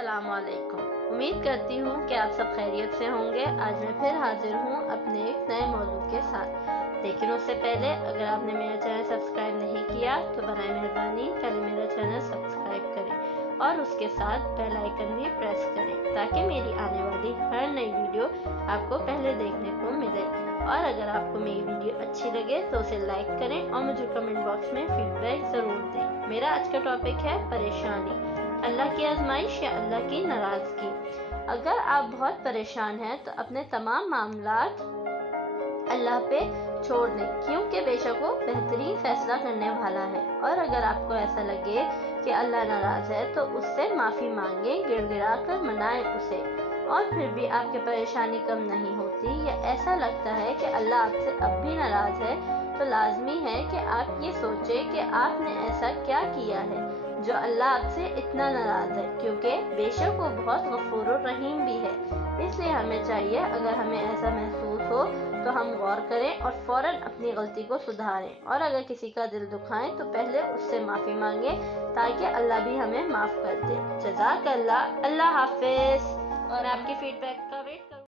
अस्सलाम वालेकुम। उम्मीद करती हूँ कि आप सब खैरियत से होंगे। आज मैं फिर हाजिर हूँ अपने एक नए मौजू के साथ। लेकिन उससे पहले अगर आपने मेरा चैनल सब्सक्राइब नहीं किया तो बनाए मेहरबानी पहले मेरा चैनल सब्सक्राइब करें और उसके साथ बेल आइकन भी प्रेस करें ताकि मेरी आने वाली हर नई वीडियो आपको पहले देखने को मिले। और अगर आपको मेरी वीडियो अच्छी लगे तो उसे लाइक करें और मुझे कमेंट बॉक्स में फीडबैक ज़रूर दें। मेरा आज का टॉपिक है परेशानी, अल्लाह की आजमाइश या अल्लाह की नाराज़गी। अगर आप बहुत परेशान हैं तो अपने तमाम मामलात अल्लाह पे छोड़ दें, क्योंकि बेशक वो बेहतरीन फैसला करने वाला है। और अगर आपको ऐसा लगे कि अल्लाह नाराज़ है तो उससे माफ़ी मांगें, गिड़गिड़ा कर मनाएं उसे। और फिर भी आपकी परेशानी कम नहीं होती या ऐसा लगता है कि अल्लाह आपसे अब भी नाराज़ है, तो लाजमी है कि आप ये सोचें कि आपने ऐसा क्या किया है जो अल्लाह आपसे इतना नाराज़ है, क्योंकि बेशक वो बहुत गफूर और रहीम भी है। इसलिए हमें चाहिए अगर हमें ऐसा महसूस हो तो हम गौर करें और फ़ौरन अपनी गलती को सुधारें। और अगर किसी का दिल दुखाएं तो पहले उससे माफ़ी मांगें ताकि अल्लाह भी हमें माफ़ कर दे। जज़ाकल्लाह, अल्लाह हाफ़िज़। और आपके फीडबैक का